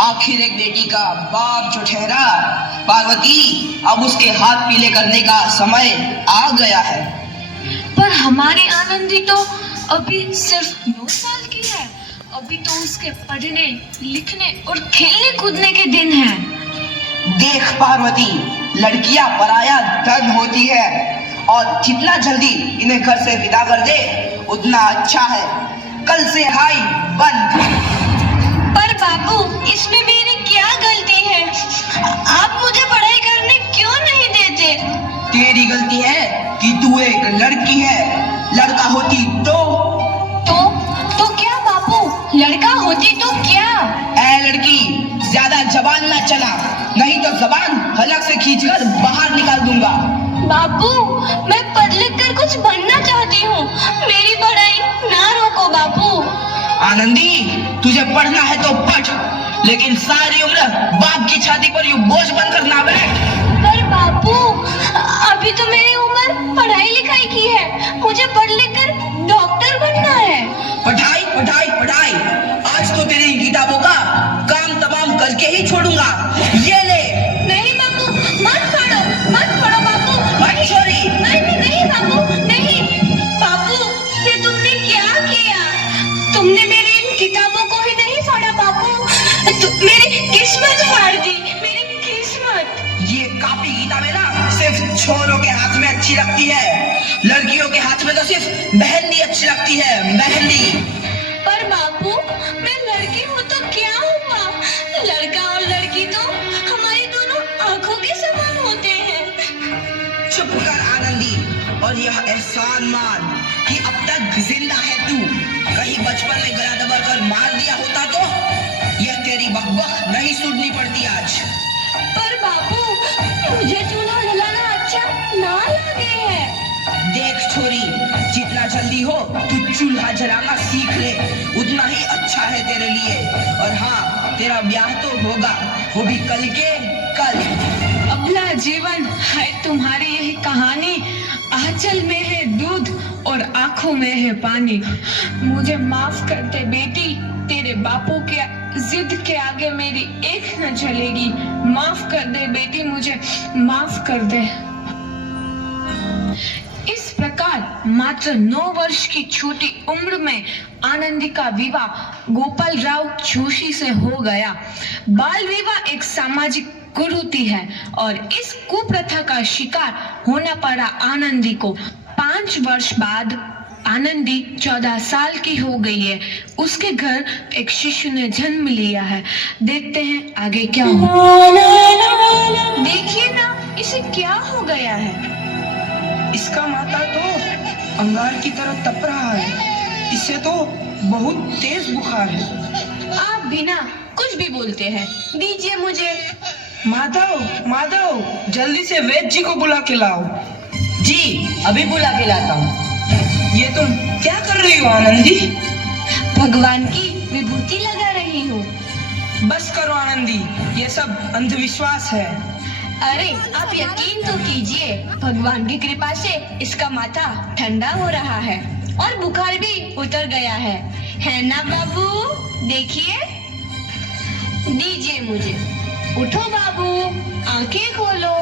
आखिर एक बेटी का बाप जो ठहरा, पार्वती अब उसके हाथ पीले करने का समय आ गया है। पर हमारी आनंदी तो अभी सिर्फ 9 साल की है। अभी तो उसके पढ़ने लिखने और खेलने कूदने के दिन हैं। देख पार्वती, लड़कियां पराया धन होती है और जितना जल्दी इन्हें घर से विदा कर दे उतना अच्छा है। कल से हाई बंद। पर बाबू, इसमें मेरी क्या गलती है? आप मुझे पढ़ाई करने क्यों नहीं देते? तेरी गलती है कि तू एक लड़की है। लड़का होती तो क्या बाबू? लड़का होती तो क्या? ऐ लड़की, ज्यादा जबान ना चला, नहीं तो जबान हलक से खींचकर बाहर निकाल दूंगा। बाबू, मैं पढ़ लिख कर कुछ बनना चाहती हूँ। मेरी पढ़ाई ना रोको बाबू। आनंदी, तुझे पढ़ना है तो पढ़, लेकिन सारी उम्र बाप की छाती पर यूं बोझ बनकर ना बैठ। पर बापू, अभी तो मेरी उम्र पढ़ाई लिखाई की है। मुझे पढ़ लिख कर डॉक्टर बनना है। पढ़ाई पढ़ाई पढ़ाई, आज तो तेरी किताबों का काम तमाम करके ही छोड़ूंगा। ये ले। नहीं बापू, मत पढ़ो बापू। मत छोड़ी। नहीं बापू, नहीं। बापू, ये तुमने क्या किया? तुमने मेरी इन किताबों को ही नहीं फाड़ा बापू, मेरी किस्मत फाड़ दी, मेरी किस्मत। ये कॉपी किताबें ना सिर्फ छोरों के हाथ में अच्छी लगती है, लड़कियों के हाथ में तो सिर्फ मेहंदी अच्छी लगती है, मेहंदी। पर बापू, मैं लड़की हूँ तो क्या हुआ? लड़का और लड़की तो हमारी दोनों आंखों के समान होते हैं। चुप कर आनंदी, और यह एहसान मान कि अब तक जिंदा है तू। कहीं बचपन में गला दबाकर मार दिया होता तो यह तेरी बकबक नहीं सुननी पड़ती आज। पर बापू, मुझे चूल्हा जलाना अच्छा ना लगे है। देख छोरी, जितना जल्दी हो तू चूल्हा जलाना सीख ले, उतना ही अच्छा है तेरे लिए। और हाँ, तेरा ब्याह तो होगा, वो भी कल के कल। अबला जीवन है तुम्हारी यही कहानी। आंचल में है दूध और आंखों में है पानी। मुझे माफ कर दे बेटी, तेरे बापू के जिद के आगे मेरी एक न चलेगी। माफ कर दे बेटी, मुझे माफ कर दे। इस प्रकार मात्र 9 वर्ष की छोटी उम्र में आनंदी का विवाह गोपाल राव जोशी से हो गया। बाल विवाह एक सामाजिक कुरीति है और इस कुप्रथा का शिकार होना पड़ा आनंदी को। 5 वर्ष बाद आनंदी 14 साल की हो गई है। उसके घर एक शिशु ने जन्म लिया है। देखते हैं आगे क्या हुआ। देखिए ना, इसे क्या हो गया है? इसका माथा तो अंगार की तरह तप रहा है। इसे तो बहुत तेज बुखार है। आप बिना कुछ भी बोलते हैं, दीजिए मुझे। माधव, जल्दी से वैद्य जी को बुला के लाओ। जी, अभी बुला के लाता हूँ। ये तुम क्या कर रही हो आनंदी? भगवान की विभूति लगा रही हूँ। बस करो आनंदी, ये सब अंधविश्वास है। अरे आप यकीन तो कीजिए, भगवान की कृपा से इसका माथा ठंडा हो रहा है और बुखार भी उतर गया है ना बाबू? देखिए, दीजिए मुझे। उठो बाबू, आंखें खोलो,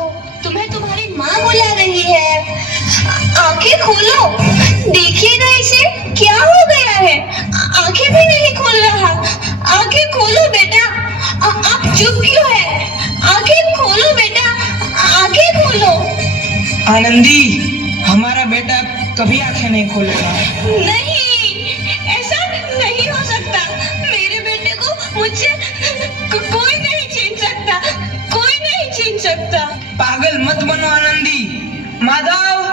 तुम्हें तुम्हारी माँ बुला रही है। आंखें खोलो, देखिए ना इसे क्या हो गया है। आंखें भी नहीं खोल रहा। आंखें खोलो बेटा। आप चुप क्यों है? आंखें खोलो बेटा, आंखें खोलो। आनंदी, हमारा बेटा कभी आंखें नहीं खोलेगा। नहीं, ऐसा नहीं हो सकता। मेरे बेटे को मुझसे कोई नहीं छीन सकता, कोई नहीं छीन सकता। पागल मत बनो आनंदी। माधव,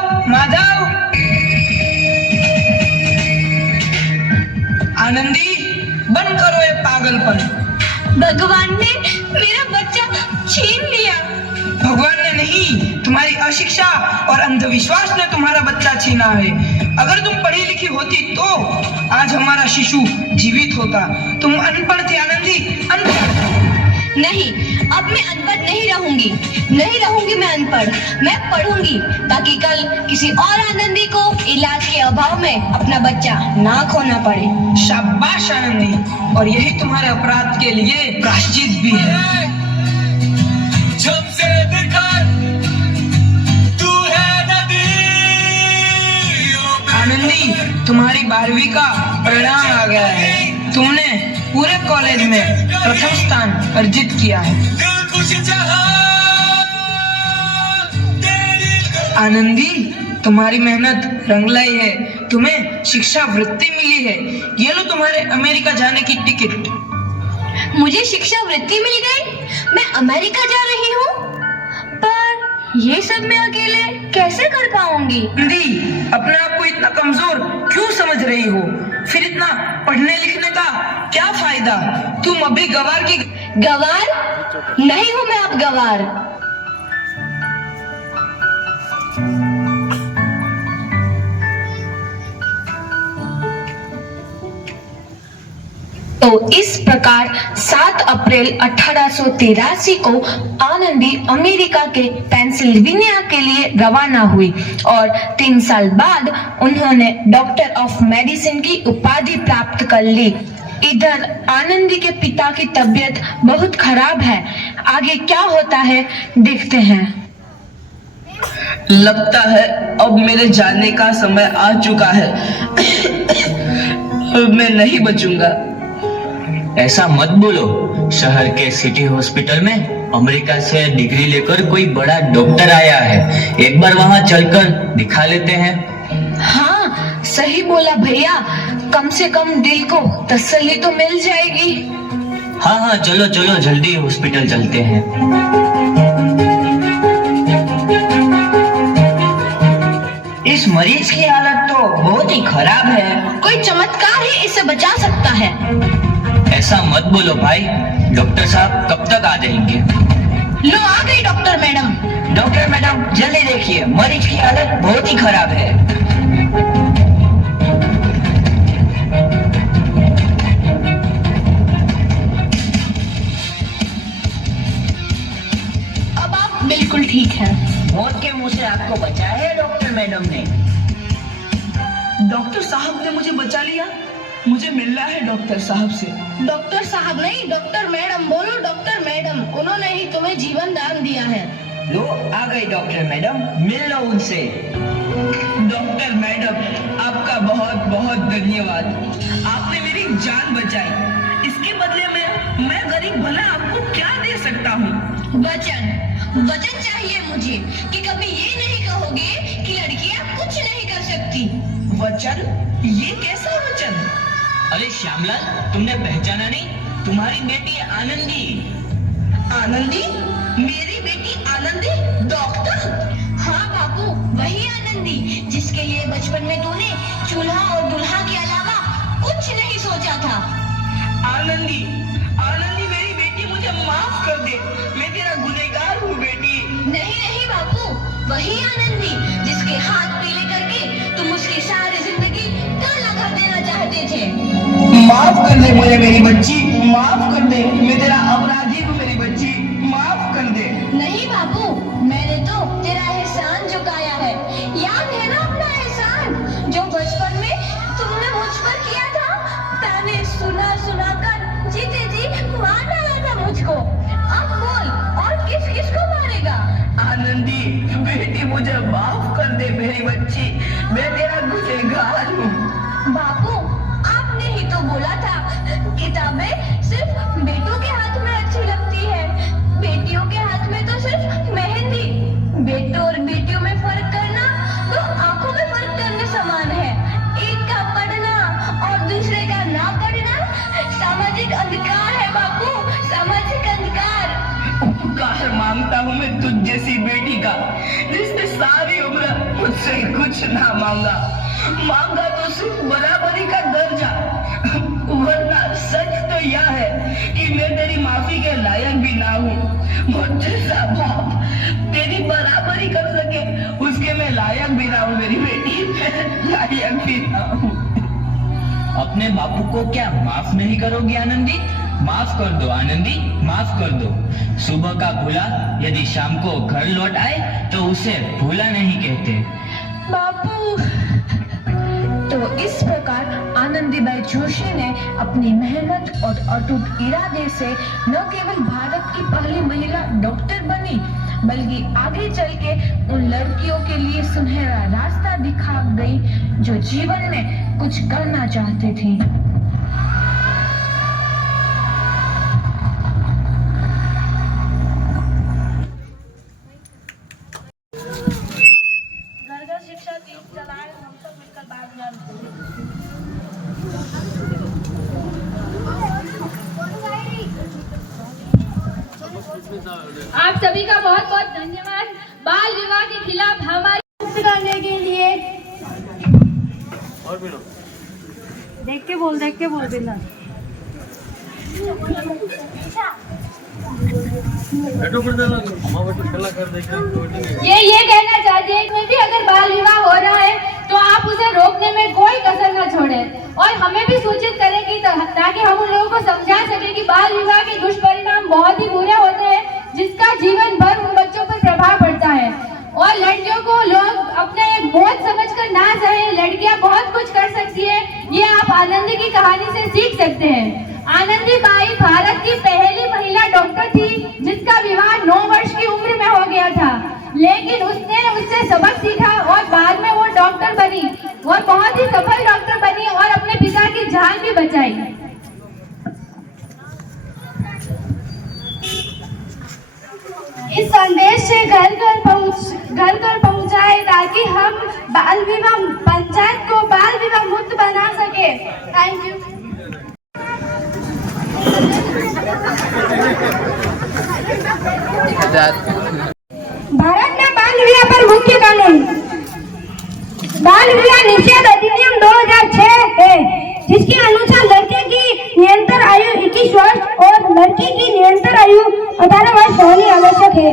आनंदी, बंद करो ये पागलपन। भगवान ने मेरा बच्चा छीन लिया। भगवान ने नहीं, तुम्हारी अशिक्षा और अंधविश्वास ने तुम्हारा बच्चा छीना है। अगर तुम पढ़ी लिखी होती तो आज हमारा शिशु जीवित होता। तुम अनपढ़ थी आनंदी, अनपढ़। नहीं, अब मैं अनपढ़ नहीं रहूंगी। नहीं रहूंगी मैं अनपढ़। मैं पढ़ूंगी ताकि कल किसी और आनंदी को इलाज के अभाव में अपना बच्चा ना खोना पड़े। शाबाश आनंदी, और यही तुम्हारे अपराध के लिए प्रायश्चित भी है। जब से देखा तू है नदी। आनंदी, तुम्हारी 12वीं का परिणाम आ गया है। तुमने पूरे कॉलेज में प्रथम स्थान अर्जित किया है। आनंदी, तुम्हारी मेहनत रंग लाई है। तुम्हें शिक्षा वृत्ति मिली है। ये लो तुम्हारे अमेरिका जाने की टिकट। मुझे शिक्षा वृत्ति मिल गई। मैं अमेरिका जा रही हूँ, पर ये सब मैं अकेले कैसे कर पाऊंगी? आनंदी, अपने आप को इतना कमजोर क्यों समझ रही हो? फिर इतना पढ़ने लिखने का क्या फायदा? तुम अभी गवार की गवार नहीं हूँ मैं अब गवार। तो इस प्रकार 7 अप्रैल 1883 को आनंदी अमेरिका के पेंसिल्वेनिया के लिए रवाना हुई और 3 साल बाद उन्होंने डॉक्टर ऑफ मेडिसिन की उपाधि प्राप्त कर ली। इधर आनंदी के पिता की तबीयत बहुत खराब है। आगे क्या होता है देखते हैं। लगता है अब मेरे जाने का समय आ चुका है। अब मैं नहीं बचूंगा। ऐसा मत बोलो। शहर के सिटी हॉस्पिटल में अमेरिका से डिग्री लेकर कोई बड़ा डॉक्टर आया है। एक बार वहां चलकर दिखा लेते हैं। हाँ, सही बोला भैया। कम से कम दिल को तसल्ली तो मिल जाएगी। हाँ हाँ, चलो चलो जल्दी हॉस्पिटल चलते हैं। इस मरीज की हालत तो बहुत ही खराब है। कोई चमत्कार ही इसे बचा सकता है। ऐसा मत बोलो भाई। डॉक्टर साहब कब तक आ जाएंगे? लो आ गई डॉक्टर मैडम। डॉक्टर मैडम, जल्दी देखिए, मरीज की हालत बहुत ही खराब है। अब आप बिल्कुल ठीक हैं। मौत के मुंह से आपको बचाया है डॉक्टर मैडम ने। डॉक्टर साहब ने मुझे बचा लिया। मुझे मिलना है डॉक्टर साहब से। डॉक्टर साहब नहीं, डॉक्टर मैडम बोलो। डॉक्टर मैडम, उन्होंने ही तुम्हें जीवन दान दिया है। लो आ गई डॉक्टर मैडम, मिल लो उनसे। डॉक्टर मैडम, आपका बहुत बहुत धन्यवाद। आपने मेरी जान बचाई। इसके बदले में मैं गरीब भला आपको क्या दे सकता हूँ? वचन, वचन चाहिए मुझे कि कभी ये नहीं कहोगे कि लड़कियां कुछ नहीं कर सकती। वचन? ये कैसा वचन? अरे श्यामलाल, तुमने पहचाना नहीं? तुम्हारी बेटी आनंदी। आनंदी? मेरी बेटी आनंदी? डॉक्टर? हाँ बापू, वही आनंदी जिसके लिए बचपन में तूने चूल्हा और दुल्हा के अलावा कुछ नहीं सोचा था। आनंदी, आनंदी मेरी बेटी, मुझे माफ कर दे। मैं तेरा गुनहगार हूँ बेटी। नहीं नहीं बापू, वही आनंदी जिसके हाथ पीले करके तुम उसकी सारी जिंदगी काला कर देना चाहते थे। माफ कर दे मुझे मेरी बच्ची, माफ कर दे। मैं तेरा अपराधी हूँ मेरी बच्ची, माफ कर दे। नहीं बापू, मैंने तो तेरा एहसान चुकाया है। याद है ना अपना एहसान जो बचपन में तुमने मुझ पर किया था? ताने सुना सुना कर जीते जी मार डाला था मुझको। अब बोल, और किस किस को मारेगा? आनंदी बेटी, मुझे माफ कर दे मेरी बच्ची। मैं तेरा गुनहगार हूँ। बापू, आपने ही तो बोला था किताबें सिर्फ बेटों के हाथ में अच्छी लगती है, बेटियों के हाथ में तो सिर्फ मेहंदी। बेटों और बेटियों में फर्क करना तो आंखों में फर्क करने समान है। एक का पढ़ना और दूसरे का ना पढ़ना सामाजिक अंधकार है बापू, सामाजिक अंधकार। उपकार मांगता हूँ मैं तुझ जैसी बेटी का, जिसने सारी उम्र मुझसे कुछ ना मांगा। मांगा तो सिर्फ बराबरी का दर्जा। वरना सच तो यह है कि मैं तेरी माफी के लायक भी ना हूँ। मुझ जैसा बाप तेरी बराबरी कर सके, उसके मैं लायक भी ना हूँ मेरी बेटी, मैं लायक भी ना हूँ। अपने बापू को क्या माफ नहीं करोगी आनंदी? माफ कर दो आनंदी, माफ कर दो। सुबह का भूला यदि शाम को घर लौट आए तो उसे भूला नहीं कहते। बापू। तो इस प्रकार आनंदीबाई जोशी ने अपनी मेहनत और अटूट इरादे से न केवल भारत की पहली महिला डॉक्टर बनी, बल्कि आगे चल के उन लड़कियों के लिए सुनहरा रास्ता दिखा गई जो जीवन में कुछ करना चाहती थी। घर घर शिक्षा टीम चलाए, हम सब मिलकर बात आप सभी का बहुत बहुत धन्यवाद। बाल विवाह के खिलाफ हमारी मुक्त करने के लिए देख के बोल बिना ये कहना चाहते हैं कि भी अगर बाल विवाह हो रहा है तो आप उसे रोकने में कोई कसर न छोड़े और हमें भी सूचित करें कि ताकि हम उन लोगों को समझा सके कि बाल विवाह के दुष्परिणाम बहुत ही बुरे होते हैं, जिसका जीवन भर उन बच्चों पर प्रभाव पड़ता है। और लड़कियों को लोग अपने एक बोझ समझकर ना सहे, लड़कियां बहुत कुछ कर सकती है, ये आप आनंदी की कहानी से सीख सकते हैं। आनंदीबाई भारत की पहली महिला डॉक्टर थी जिसका विवाह 9 वर्ष की उम्र में हो गया था, लेकिन उसने उससे सबक सीखा और बाद में वो डॉक्टर बनी और बहुत ही सफल डॉक्टर बनी और अपने पिता की जान भी बचाई। इस संदेश से घर घर पहुंचाए ताकि हम बाल विवाह पंचायत को बाल विवाह मुक्त बना सके। Thank you. भारत में बाल विवाह पर मुख्य कानून बाल विवाह निषेध अधिनियम 2006 है, जिसके अनुसार लड़के की निरंतर आयु 21 वर्ष और लड़की की निरंतर आयु 18 वर्ष होनी आवश्यक है।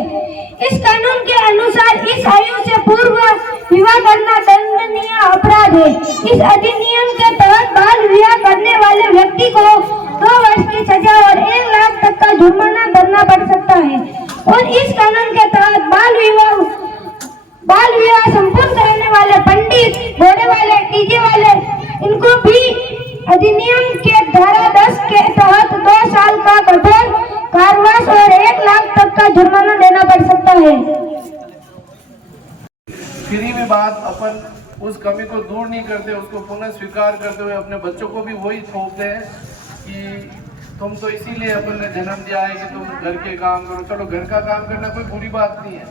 इस कानून के अनुसार इस आयु से पूर्व विवाह करना दंडनीय अपराध है। इस अधिनियम के तहत बाल विवाह करने वाले व्यक्ति को 2 वर्ष की सजा और 1 लाख तक का जुर्माना भरना पड़ सकता है। और इस कानून के तहत बाल विवाह संपूर्ण करने वाले पंडित, घोड़े वाले, डीजे वाले, इनको भी अधिनियम के धारा 10 के तहत 2 साल का कठोर कारावास और 1 लाख तक का जुर्माना देना पड़ सकता है। फिर भी बात अपन उस कमी को दूर नहीं करते, उसको पुनः स्वीकार करते हुए अपने बच्चों को भी वही थोपते हैं कि तुम तो इसीलिए अपन ने जन्म दिया है कि तुम घर के काम करो। चलो घर का काम करना कोई बुरी बात नहीं है,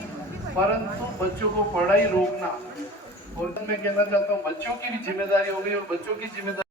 परंतु बच्चों को पढ़ाई रोकना, और मैं कहना चाहता हूँ बच्चों की भी जिम्मेदारी हो गई और बच्चों की जिम्मेदारी